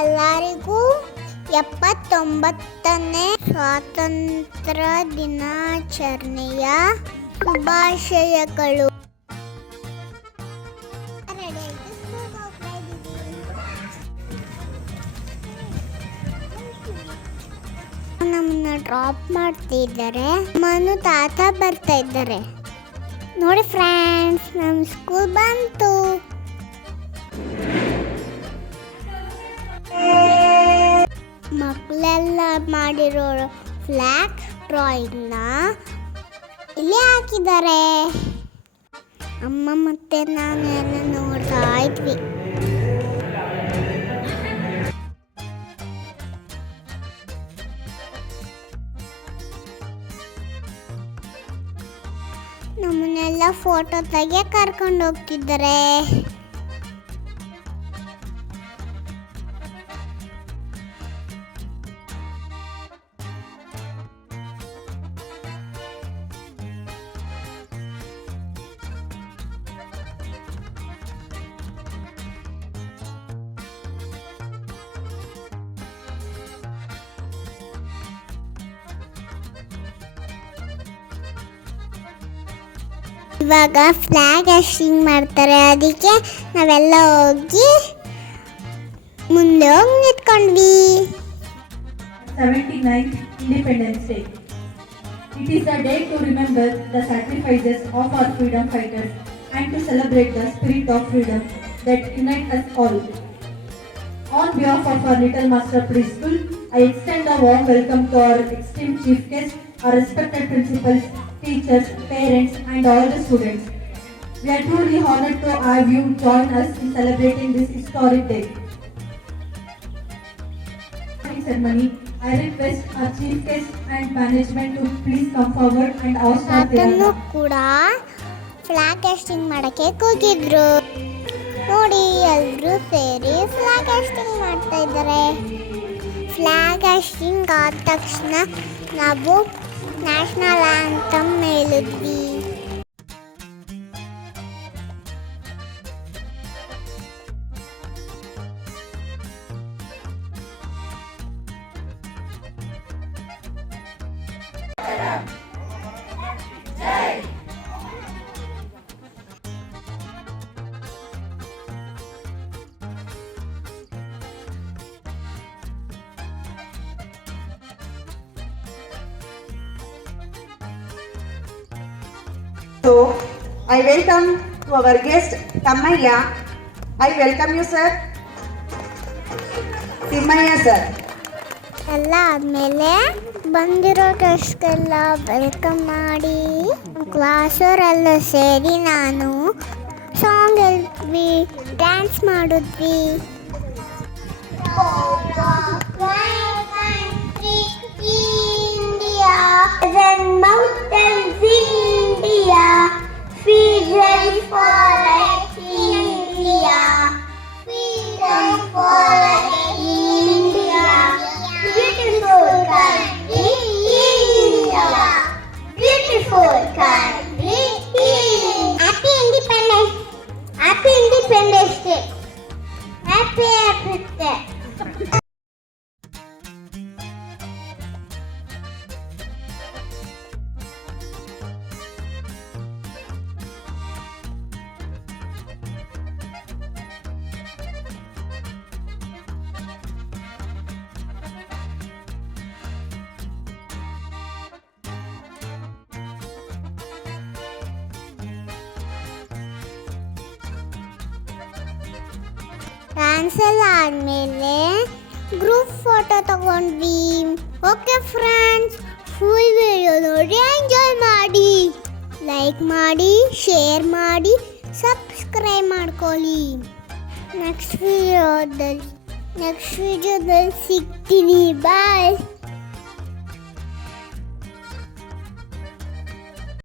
ಎಲ್ಲರಿಗೂ 79ನೇ ಸ್ವಾತಂತ್ರ್ಯ ದಿನಾಚರಣೆಯ ಶುಭಾಶಯಗಳು. ನಮ್ಮನ್ನ ಡ್ರಾಪ್ ಮಾಡ್ತಿದ್ದಾರೆ. ಮನು ತಾತ ಬರ್ತಾ ಇದ್ದಾರೆ. ನೋಡಿ ಫ್ರೆಂಡ್ಸ್, ನಮ್ಮ ಸ್ಕೂಲ್ ಬಂತು. ಮಕ್ಕಳೆಲ್ಲ ಮಾಡಿರೋ ಫ್ಲಾಗ್ ಡ್ರಾಯಿಂಗ್ನ ಇಲ್ಲಿ ಹಾಕಿದ್ದಾರೆ. ಅಮ್ಮ ಮತ್ತೆ ನಾನು ಎಲ್ಲ ನೋಡ್ತಾ ಇದ್ವಿ. ನಮ್ಮನ್ನೆಲ್ಲ ಫೋಟೋ ತೆಗಿಯಕ್ಕೆ ಕರ್ಕೊಂಡು ಹೋಗ್ತಿದ್ದಾರೆ. ಇವಾಗ ಫ್ಲಾಗ್ ಹಾಸ್ಟಿಂಗ್ ಮಾಡ್ತಾರೆ. ಅದಕ್ಕೆ ನಾವೆಲ್ಲ ಹೋಗಿ ಮುಂದೆ ಹೋಗಿ ನಿಂತ್ಕೊಂಡ್ವಿ. 79th Independence Day. It is a day to remember the sacrifices of our freedom fighters and to celebrate the spirit of freedom that unites us all. On behalf of our Little Master Preschool, I extend a warm welcome to our esteemed chief guests, our respected principals, teachers, parents and all the students. We are truly honored to have you join us in celebrating this historic day. Ceremony, I request our chief guest and management to please come forward and start their ಕೂಡ flag hoisting ಮಾಡಕ್ಕೆ ಹೋಗಿದ್ರು. ನೋಡಿ, ಎಲ್ಲರೂ ಸೇರಿ flag hoisting ಮಾಡ್ತಾ ಇದ್ದಾರೆ. Flag hoisting ಆದ ತಕ್ಷಣ ನಾವು ನ್ಯಾಷನಲ್ ಆಂಥಮ್ ಹೇಳಿದ್ವಿ. So, I welcome to our guest Timmaiya. I welcome you, sir. Timmaiya, sir. ಎಲ್ಲ ಆದಮೇಲೆ ಬಂದಿರೋ ಗೆಸ್ಟ್ಗೆಲ್ಲ ವೆಲ್ಕಮ್ ಮಾಡಿ ಕ್ಲಾಸವರೆಲ್ಲ ಸೇರಿ ನಾನು ಸಾಂಗ್ ಹೇಳಿದ್ವಿ, ಡ್ಯಾನ್ಸ್ ಮಾಡಿದ್ವಿ. Freedom for India, freedom for India, beautiful country India, beautiful country India. Happy Independence Day, happy Day. Dance ಎಲ್ಲ ಆದಮೇಲೆ ಗ್ರೂಪ್ ಫೋಟೋ ತಗೊಂಡ್ವಿ. ಓಕೆ ಫ್ರೆಂಡ್ಸ್, ಫುಲ್ ವಿಡಿಯೋ ನೋಡಿ ಎಂಜಾಯ್ ಮಾಡಿ. ಲೈಕ್ ಮಾಡಿ, ಶೇರ್ ಮಾಡಿ, ಸಬ್ಸ್ಕ್ರೈಬ್ ಮಾಡ್ಕೊಳ್ಳಿ. ನೆಕ್ಸ್ಟ್ ವಿಡಿಯೋದಲ್ಲಿ ಸಿಗ್ತೀನಿ. ಬಾಯ್.